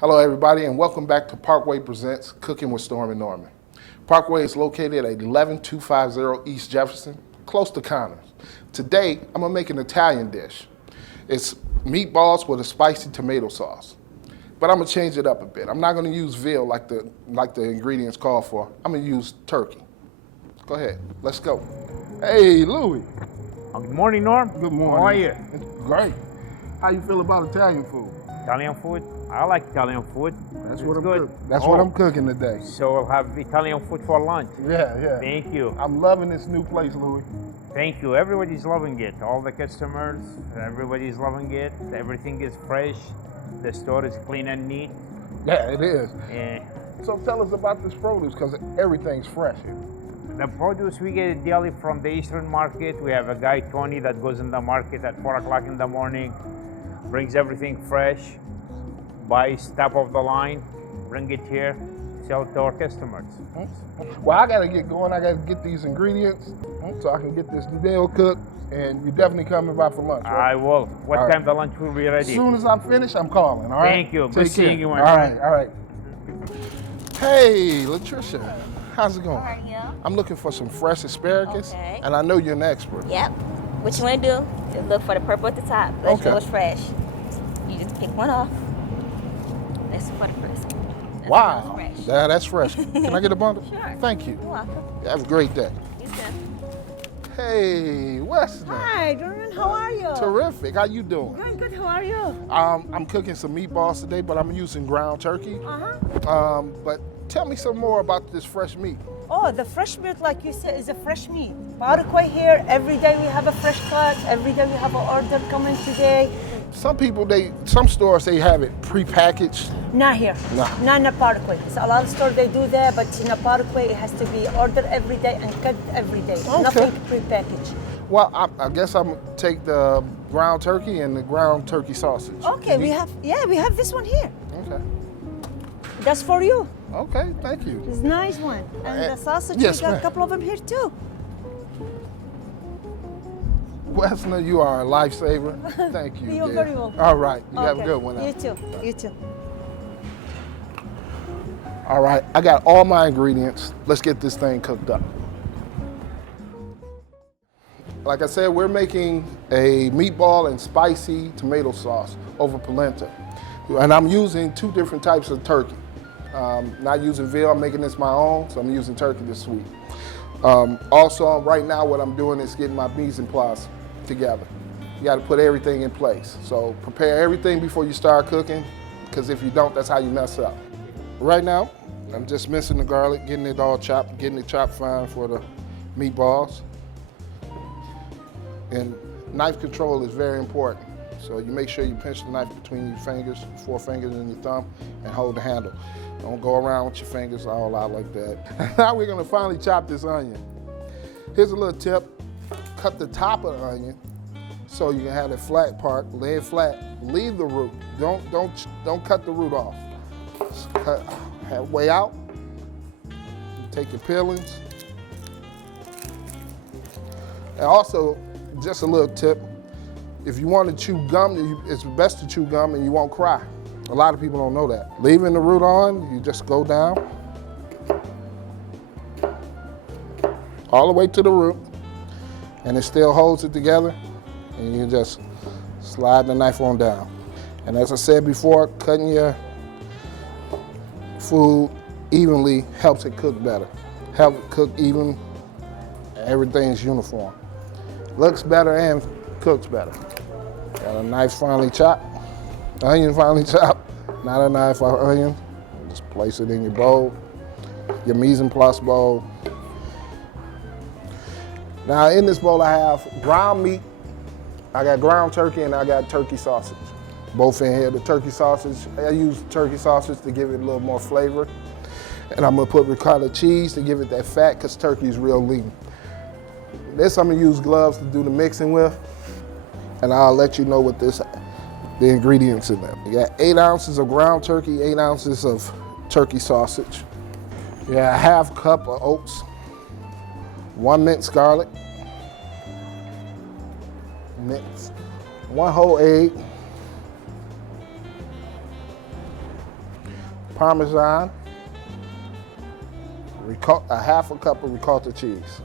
Hello everybody and welcome back to Parkway Presents Cooking with Stormin Norman. Parkway is located at 11250 East Jefferson, close to Connors. Today, I'm gonna make an Italian dish. It's meatballs with a spicy tomato sauce. But I'm gonna change it up a bit. I'm not gonna use veal like the ingredients call for. I'm gonna use turkey. Go ahead, let's go. Hey, Louie. Good morning, Norm. Good morning. How are you? Great. How you feel about Italian food? Italian food? I like Italian food. That's It's what I'm good. cooking. That's what I'm cooking today. So we'll have Italian food for lunch. Yeah. Thank you. I'm loving this new place, Louie. Thank you. Everybody's loving it. All the customers, everybody's loving it. Everything is fresh. The store is clean and neat. Yeah, it is. And So tell us about this produce, because everything's fresh here. the produce we get daily from the Eastern market. We have a guy, Tony, that goes in the market at 4 o'clock in the morning, brings everything fresh, buys top of the line, bring it here, sell it to our customers. Well, I got to get going. I got to get these ingredients so I can get this meal cooked, and you're definitely coming by for lunch, right? I will. What All right. time the lunch will be As ready? soon as I'm finished, I'm calling, all right? Thank you. Take Good seeing care. you, my All friend. right, all right. Hey, Latricia, how's it going? How are you? I'm looking for some fresh asparagus, Okay. and I know you're an expert. Yep. What you want to do is look for the purple at the top. Let's Okay. go fresh. You just pick one off. Let's look for the first one. That's Wow, fresh. that's fresh. Can I get a bundle? Sure. Thank you. You're welcome. Have a great day. You too. Hey, Wesley. Hi, Doreen, how are you? Terrific. How you doing? Good, how are you? I'm cooking some meatballs today, but I'm using ground turkey. Uh-huh. But tell me some more about this fresh meat. Oh, the fresh meat, like you said, is a fresh meat. Parkway here, every day we have a fresh cut. Every day we have an order coming today. Some stores, they have it prepackaged. Not here. No. Not in a Parkway. So a lot of stores, they do that, but in a Parkway, it has to be ordered every day and cut every day. Okay. Nothing prepackaged. Well, I guess I'm gonna take the ground turkey and the ground turkey sausage. Okay, we have this one here. Okay. That's for you. Okay, thank you. It's a nice one. And the sausage, yes, we got ma'am. a couple of them here too. Wesley, you are a lifesaver. Thank you. You're dear. very welcome. All right, you have a Okay. good one. You too. You too. All right, I got all my ingredients. Let's get this thing cooked up. Like I said, we're making a meatball and spicy tomato sauce over polenta. And I'm using two different types of turkey. Not using veal, I'm making this my own, so I'm using turkey this week. Also, right now what I'm doing is getting my mise en place together. You gotta put everything in place. So prepare everything before you start cooking, because if you don't, that's how you mess up. Right now, I'm just mincing the garlic, getting it all chopped, getting it chopped fine for the meatballs. And knife control is very important. So you make sure you pinch the knife between your fingers, 4 fingers and your thumb, and hold the handle. Don't go around with your fingers all out like that. Now we're gonna finally chop this onion. Here's a little tip. Cut the top of the onion so you can have the flat part, lay it flat. Leave the root. Don't cut the root off. Just cut halfway out. Take your peelings. And also, just a little tip, if you want to chew gum, it's best to chew gum and you won't cry. A lot of people don't know that. Leaving the root on, you just go down all the way to the root, and it still holds it together, and you just slide the knife on down. And as I said before, cutting your food evenly helps it cook better. Help it cook even, everything's uniform. Looks better and cooks better. Got a knife finely chopped, onion finely chopped, not a knife or onion. Just place it in your bowl, your mise en place bowl. Now in this bowl I have ground meat, I got ground turkey, and I got turkey sausage. Both in here. The turkey sausage, I use turkey sausage to give it a little more flavor. And I'm gonna put ricotta cheese to give it that fat, because turkey is real lean. This I'm gonna use gloves to do the mixing with, and I'll let you know what the ingredients in there. You got 8 ounces of ground turkey, 8 ounces of turkey sausage. You got a half cup of oats, 1 minced garlic, minced, 1 whole egg, Parmesan, a half a cup of ricotta cheese.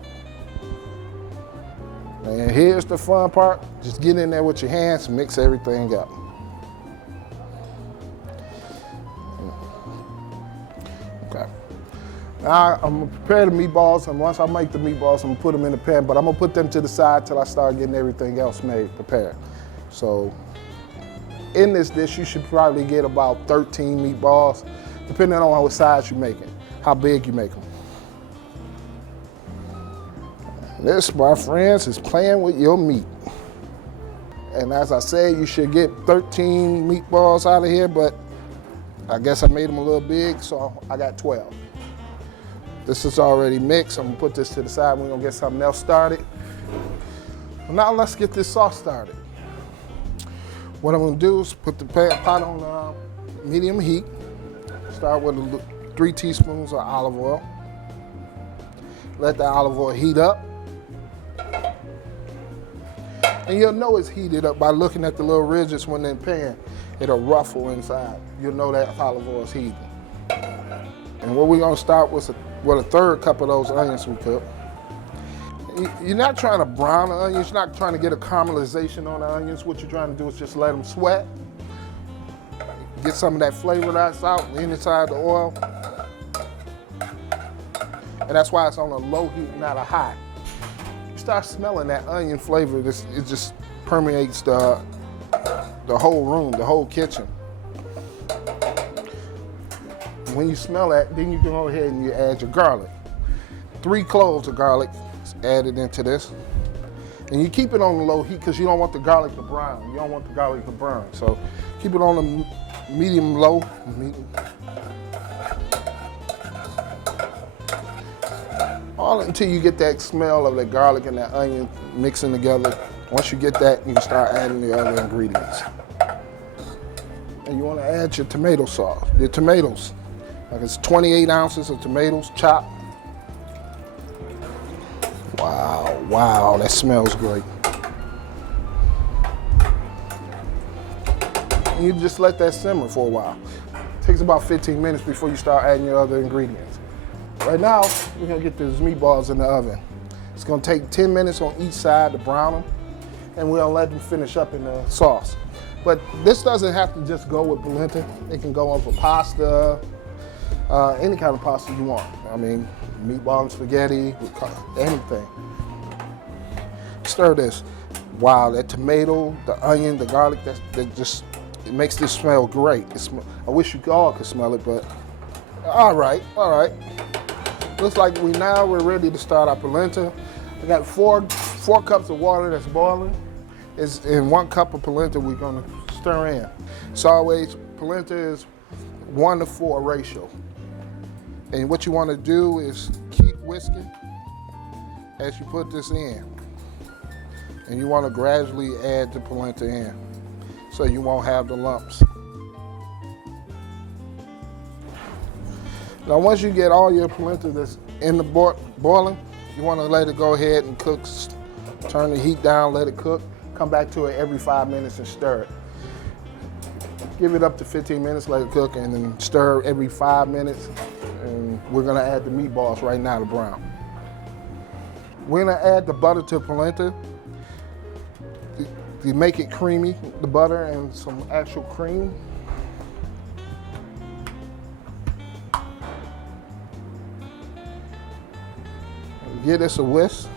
And here's the fun part. Just get in there with your hands, mix everything up. Okay. Now I'm gonna prepare the meatballs, and once I make the meatballs, I'm gonna put them in the pan, but I'm gonna put them to the side till I start getting everything else prepared. So in this dish, you should probably get about 13 meatballs, depending on what size you're making, how big you make them. This, my friends, is playing with your meat. And as I said, you should get 13 meatballs out of here, but I guess I made them a little big, so I got 12. This is already mixed. I'm gonna put this to the side. We're gonna get something else started. Now let's get this sauce started. What I'm gonna do is put the pot on medium heat. Start with 3 teaspoons of olive oil. Let the olive oil heat up. And you'll know it's heated up by looking at the little ridges when they're pan. It'll ruffle inside. You'll know that olive oil is heating. And what we're gonna start with a third cup of those onions we cooked. You're not trying to brown the onions, you're not trying to get a caramelization on the onions. What you're trying to do is just let them sweat. Get some of that flavor that's out inside the oil. And that's why it's on a low heat, not a high. You start smelling that onion flavor, it just permeates the whole room, the whole kitchen. When you smell that, then you can go ahead and you add your garlic. 3 cloves of garlic is added into this. And you keep it on the low heat because you don't want the garlic to brown. You don't want the garlic to burn. So keep it on the medium low. All until you get that smell of the garlic and that onion mixing together. Once you get that, you can start adding the other ingredients. And you want to add your tomato sauce, your tomatoes. Like it's 28 ounces of tomatoes chopped. Wow, that smells great. And you just let that simmer for a while. It takes about 15 minutes before you start adding your other ingredients. Right now, we're gonna get these meatballs in the oven. It's gonna take 10 minutes on each side to brown them, and we're gonna let them finish up in the sauce. But this doesn't have to just go with polenta. It can go on for pasta, any kind of pasta you want. I mean, meatball and spaghetti, anything. Stir this. Wow, that tomato, the onion, the garlic, it makes this smell great. I wish you all could smell it, but all right. Looks like we're ready to start our polenta. I got 4 cups of water that's boiling. It's in 1 cup of polenta we're gonna stir in. So always, polenta is 1-to-4 ratio. And what you wanna do is keep whisking as you put this in. And you wanna gradually add the polenta in so you won't have the lumps. Now once you get all your polenta that's in the boiling, you wanna let it go ahead and cook. Turn the heat down, let it cook. Come back to it every 5 minutes and stir it. Give it up to 15 minutes, let it cook, and then stir every 5 minutes. And we're gonna add the meatballs right now to brown. We're gonna add the butter to polenta to make it creamy, the butter and some actual cream. Give this a whisk.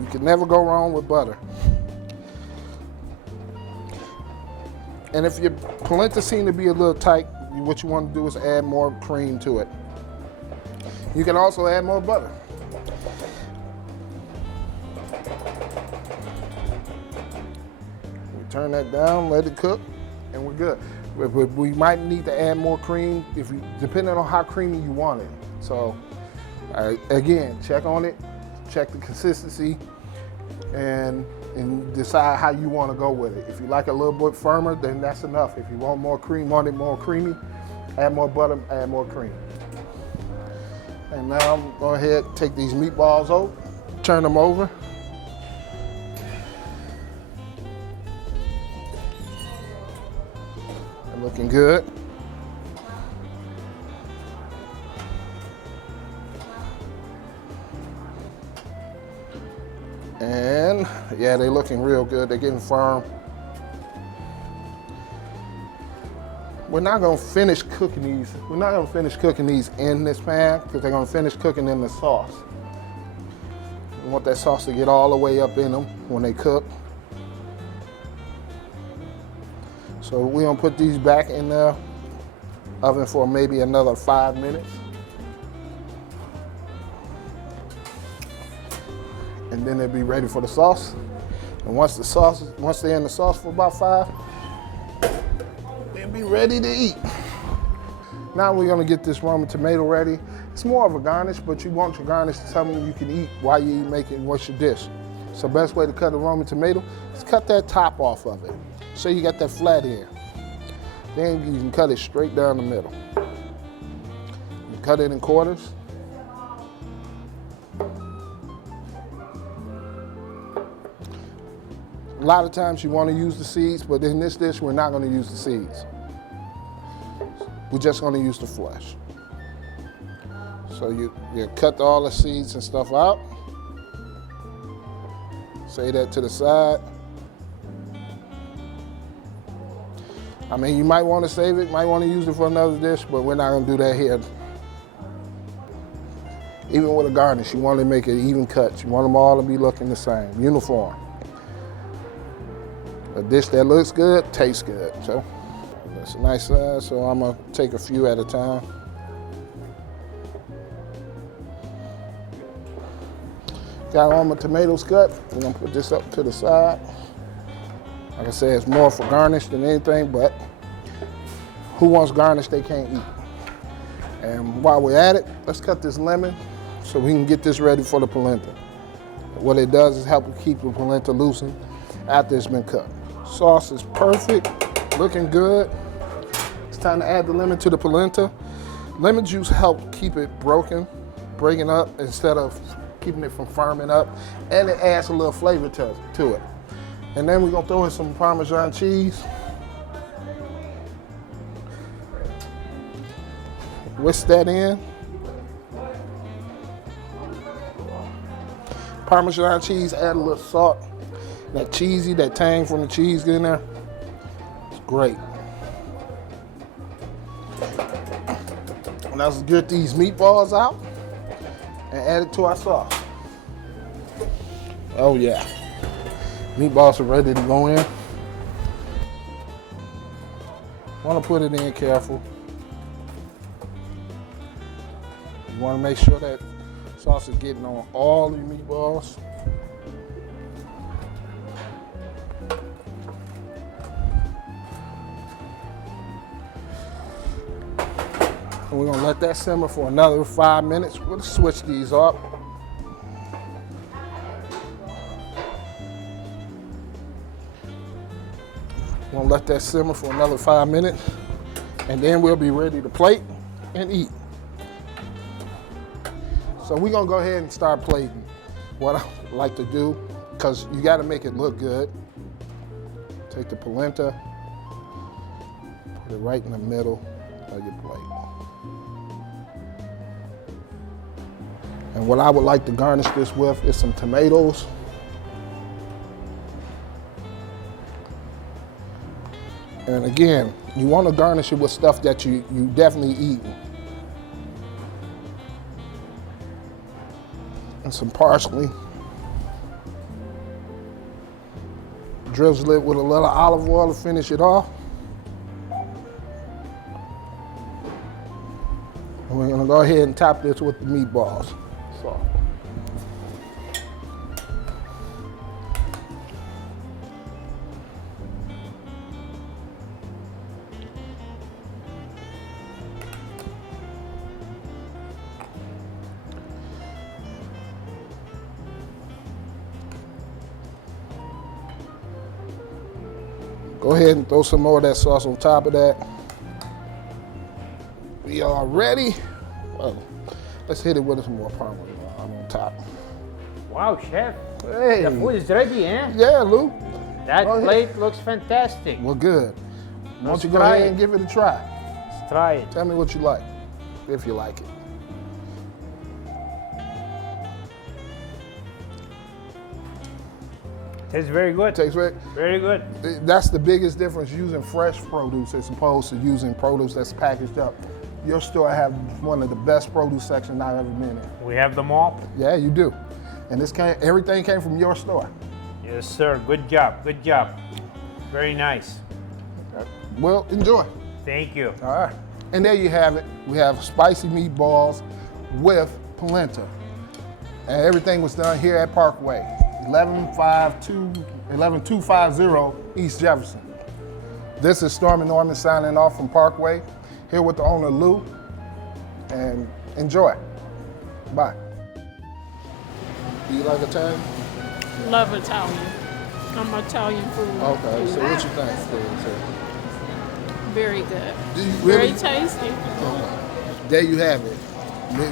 You can never go wrong with butter. And if your polenta seem to be a little tight, what you want to do is add more cream to it. You can also add more butter. We turn that down, let it cook, and we're good. We might need to add more cream depending on how creamy you want it. So again, check on it, check the consistency, and decide how you want to go with it. If you like it a little bit firmer, then that's enough. If you want more cream, want it more creamy, add more butter, add more cream. And now I'm going ahead and take these meatballs over, turn them over. Looking good. And yeah, they're looking real good. They're getting firm. We're not gonna finish cooking these. We're not gonna finish cooking these in this pan because they're gonna finish cooking in the sauce. We want that sauce to get all the way up in them when they cook. So we're gonna put these back in the oven for maybe another 5 minutes. And then they'll be ready for the sauce. And once they're in the sauce for about 5, they'll be ready to eat. Now we're gonna get this Roman tomato ready. It's more of a garnish, but you want your garnish to something you can eat while you making what's your dish. So the best way to cut a Roman tomato is cut that top off of it. So you got that flat end. Then you can cut it straight down the middle. You cut it in quarters. A lot of times you want to use the seeds, but in this dish, we're not going to use the seeds. We're just going to use the flesh. So you cut all the seeds and stuff out. Say that to the side. I mean, you might want to save it, might want to use it for another dish, but we're not going to do that here. Even with a garnish, you want to make it even cuts. You want them all to be looking the same, uniform. A dish that looks good, tastes good. So that's a nice size, so I'm gonna take a few at a time. Got all my tomatoes cut. I'm gonna put this up to the side. Like I said, it's more for garnish than anything, but who wants garnish they can't eat? And while we're at it, let's cut this lemon so we can get this ready for the polenta. What it does is help keep the polenta loosened after it's been cut. Sauce is perfect, looking good. It's time to add the lemon to the polenta. Lemon juice helps keep it breaking up instead of keeping it from firming up, and it adds a little flavor to it. And then we're gonna throw in some Parmesan cheese. Whisk that in. Parmesan cheese, add a little salt. That cheesy, that tang from the cheese in there, it's great. Now let's get these meatballs out and add it to our sauce. Oh yeah, meatballs are ready to go in. Want to put it in careful. You want to make sure that sauce is getting on all the meatballs. And we're gonna let that simmer for another 5 minutes. We'll switch these up. We're gonna let that simmer for another 5 minutes, and then we'll be ready to plate and eat. So we're gonna go ahead and start plating. What I like to do, because you gotta make it look good. Take the polenta, put it right in the middle of your plate. And what I would like to garnish this with is some tomatoes. And again, you want to garnish it with stuff that you definitely eat. And some parsley. Drizzle it with a little olive oil to finish it off. And we're gonna go ahead and top this with the meatballs. So. Go ahead and throw some more of that sauce on top of that. We are ready. Well, let's hit it with some more Parmesan on top. Wow, chef. Hey. The food is ready, eh? Yeah, Lou. That plate looks fantastic. Well, good. Why don't you go ahead and give it a try? Let's try it. Tell me what you like, if you like it. Tastes very good. Tastes Very good. That's the biggest difference using fresh produce as opposed to using produce that's packaged up. Your store have one of the best produce sections I've ever been in. We have them all. Yeah, you do. And everything came from your store. Yes, sir. Good job. Good job. Very nice. Well, enjoy. Thank you. All right. And there you have it. We have spicy meatballs with polenta. And everything was done here at Parkway, 11250 East Jefferson. This is Stormin Norman signing off from Parkway, here with the owner, Lou. And enjoy. Bye. Do you like Italian? Love Italian. I'm Italian food. Okay, so what you think? Very good. Do you really? Very tasty. There you have it.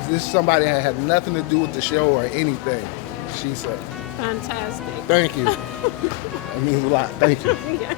This is somebody that had nothing to do with the show or anything. She said, Fantastic. thank you. That means a lot. Thank you. Yeah.